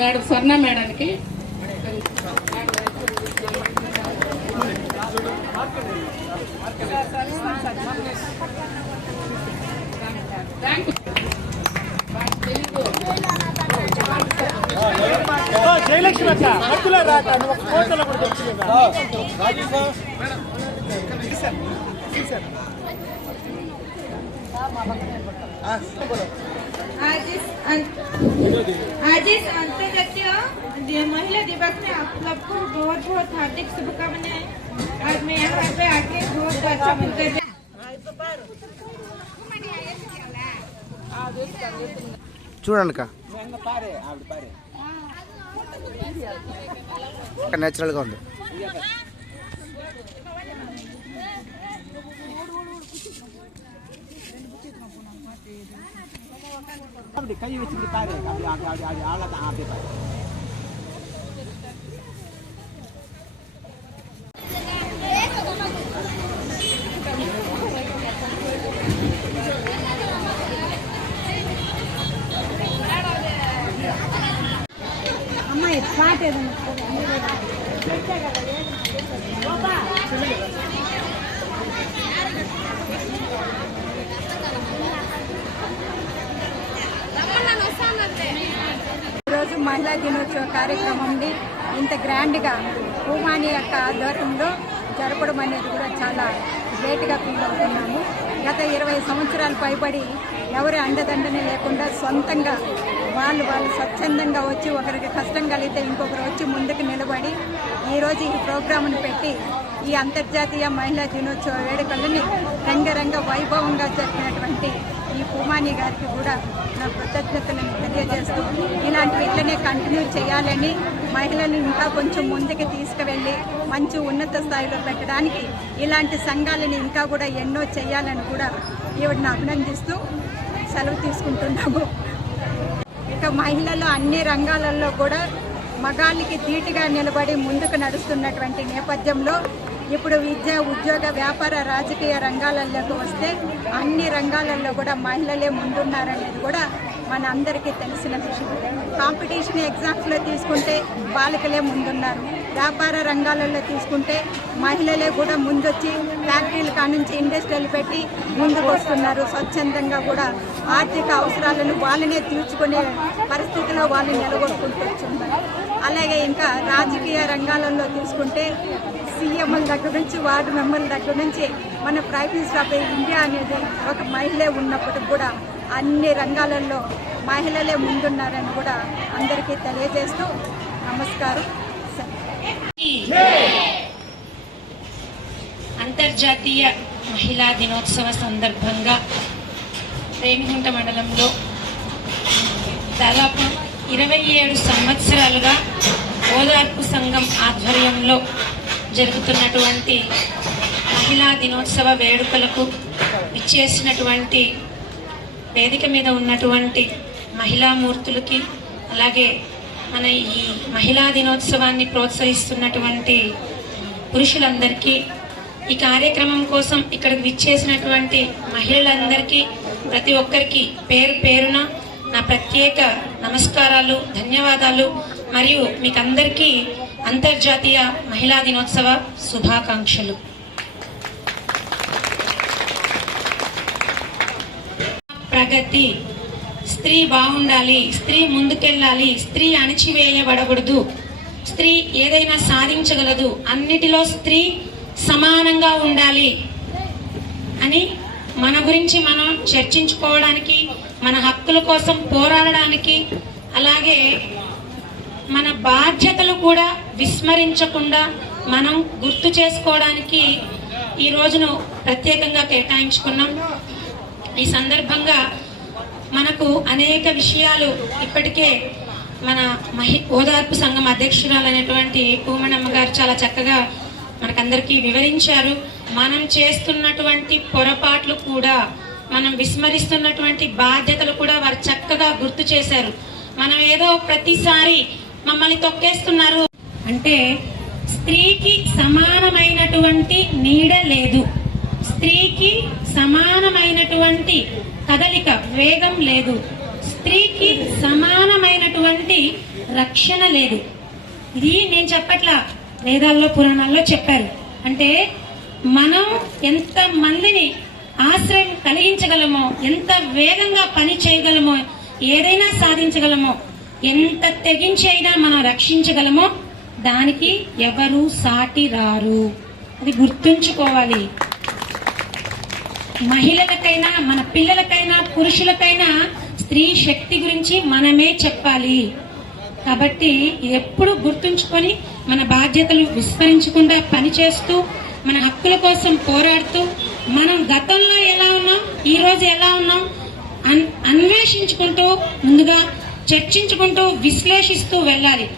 Madam స్వర్ణ మేడానికి జయలక్ష్మి అక్క మధ్యలో రాక ఒక ఫోటోలో కూడా आज इस अंतर्राष्ट्रीय महिला दिवस में आप सबको बहुत बहुत हार्दिक शुभकामनाएं। आज मैं यहाँ पे आके बहुत अच्छा मिलता है। చూడండి నేచురల్ గా ఉంది. కై వచ్చి పారే అమ్మాయి పాట ఏదన్నా ఈరోజు మహిళా దినోత్సవ కార్యక్రమంని ఇంత గ్రాండ్గా పూమాని యొక్క ఆధ్వర్యంలో జరపడం అనేది కూడా చాలా గ్రేట్గా ఫీల్ అవుతున్నాము. గత 20 సంవత్సరాలు పైబడి ఎవరి అండదండనే లేకుండా సొంతంగా వాళ్ళు స్వచ్ఛందంగా వచ్చి ఒకరికి కష్టం కలిగితే ఇంకొకరు వచ్చి ముందుకు నిలబడి ఈరోజు ఈ ప్రోగ్రాంను పెట్టి ఈ అంతర్జాతీయ మహిళా దినోత్సవ వేడుకలని రంగరంగ వైభవంగా జరిపినటువంటి ఈ పూమాని గారికి కూడా నా కృతజ్ఞతలను తెలియజేస్తూ ఇలాంటివి ఇట్లనే కంటిన్యూ చేయాలని మహిళలను ఇంకా కొంచెం ముందుకు తీసుకువెళ్ళి మంచి ఉన్నత స్థాయిలో పెట్టడానికి ఇలాంటి సంఘాలను ఇంకా కూడా ఎన్నో చేయాలని కూడా ఈవిడని అభినందిస్తూ సెలవు తీసుకుంటున్నాము. ఇక మహిళలు అన్ని రంగాలలో కూడా మగాళ్ళకి ధీటుగా నిలబడి ముందుకు నడుస్తున్నటువంటి నేపథ్యంలో ఇప్పుడు విద్య, ఉద్యోగ, వ్యాపార, రాజకీయ రంగాలలోకి వస్తే అన్ని రంగాలలో కూడా మహిళలే ముందున్నారనేది కూడా మన అందరికీ తెలిసిన విషయం. కాంపిటీషన్ ఎగ్జామ్స్లో తీసుకుంటే బాలికలే ముందున్నారు. వ్యాపార రంగాలలో తీసుకుంటే మహిళలే కూడా ముందొచ్చి ఫ్యాక్టరీల కానుంచి ఇండస్ట్రీలు పెట్టి ముందుకు వస్తున్నారు. స్వచ్ఛందంగా కూడా ఆర్థిక అవసరాలను వాళ్ళనే తీర్చుకునే పరిస్థితిలో వాళ్ళు నిలబడుకుంటూ వచ్చున్నారు. అలాగే ఇంకా రాజకీయ రంగాలలో తీసుకుంటే సీఎంల దగ్గర నుంచి వార్డు మెంబర్ల దగ్గర నుంచి మన ప్రైమ్ మినిస్టర్ ఆఫ్ ఇండియా అనేది ఒక మహిళే ఉన్నప్పటికి కూడా అన్ని రంగాలలో మహిళలే ముందున్నారని కూడా అందరికీ తెలియజేస్తూ నమస్కారం. అంతర్జాతీయ మహిళా దినోత్సవ సందర్భంగా రేణిగుంట మండలంలో దాదాపు 27 సంవత్సరాలుగా ఓదార్పు సంఘం ఆధ్వర్యంలో జరుగుతున్నటువంటి మహిళా దినోత్సవ వేడుకలకు విచ్చేసినటువంటి వేదిక మీద ఉన్నటువంటి మహిళామూర్తులకి, అలాగే మన ఈ మహిళా దినోత్సవాన్ని ప్రోత్సహిస్తున్నటువంటి పురుషులందరికీ, ఈ కార్యక్రమం కోసం ఇక్కడికి విచ్చేసినటువంటి మహిళలందరికీ ప్రతి ఒక్కరికి పేరు పేరున నా ప్రత్యేక నమస్కారాలు, ధన్యవాదాలు. మరియు మీకందరికీ అంతర్జాతీయ మహిళా దినోత్సవ శుభాకాంక్షలు. ప్రగతి, స్త్రీ బాగుండాలి, స్త్రీ ముందుకెళ్ళాలి, స్త్రీ అణిచివేయబడకూడదు, స్త్రీ ఏదైనా సాధించగలదు, అన్నిటిలో స్త్రీ సమానంగా ఉండాలి అని మన గురించి మనం చర్చించుకోవడానికి, మన హక్కుల కోసం పోరాడడానికి, అలాగే మన బాధ్యతలు కూడా విస్మరించకుండా మనం గుర్తు చేసుకోవడానికి ఈ రోజును ప్రత్యేకంగా కేటాయించుకున్నాం. ఈ సందర్భంగా మనకు అనేక విషయాలు ఇప్పటికే మన ఓదార్పు సంఘం అధ్యక్షురాలైనటువంటి పూమణమ్మ గారు చాలా చక్కగా మనకందరికీ వివరించారు. మనం చేస్తున్నటువంటి పొరపాట్లు కూడా, మనం విస్మరిస్తున్నటువంటి బాధ్యతలు కూడా వారు చక్కగా గుర్తు చేశారు. మనం ఏదో ప్రతిసారి మమ్మల్ని తొక్కేస్తున్నారు అంటే స్త్రీకి సమానమైనటువంటి నీడ లేదు, స్త్రీకి సమానమైనటువంటి కదలిక, వేగం లేదు, స్త్రీకి సమానమైనటువంటి రక్షణ లేదు. ఇది నేను చెప్పట్లా, వేదాల్లో పురాణాల్లో చెప్పారు. అంటే మనం ఎంత మందిని ఆశ్రయం కలిగించగలమో, ఎంత వేగంగా పని చేయగలమో, ఏదైనా సాధించగలమో, ఎంత తెగించైనా మనం రక్షించగలమో దానికి ఎవరు సాటి రారు. అది గుర్తుంచుకోవాలి. మహిళలకైనా, మన పిల్లలకైనా, పురుషులకైనా స్త్రీ శక్తి గురించి మనమే చెప్పాలి. కాబట్టి ఎప్పుడు గుర్తుంచుకొని మన బాధ్యతలు విస్మరించకుండా పనిచేస్తూ, మన హక్కుల కోసం పోరాడుతూ, మనం గతంలో ఎలా ఉన్నాం, ఈ రోజు ఎలా ఉన్నాం అన్వేషించుకుంటూ, ముందుగా చర్చించుకుంటూ, విశ్లేషిస్తూ వెళ్ళాలి.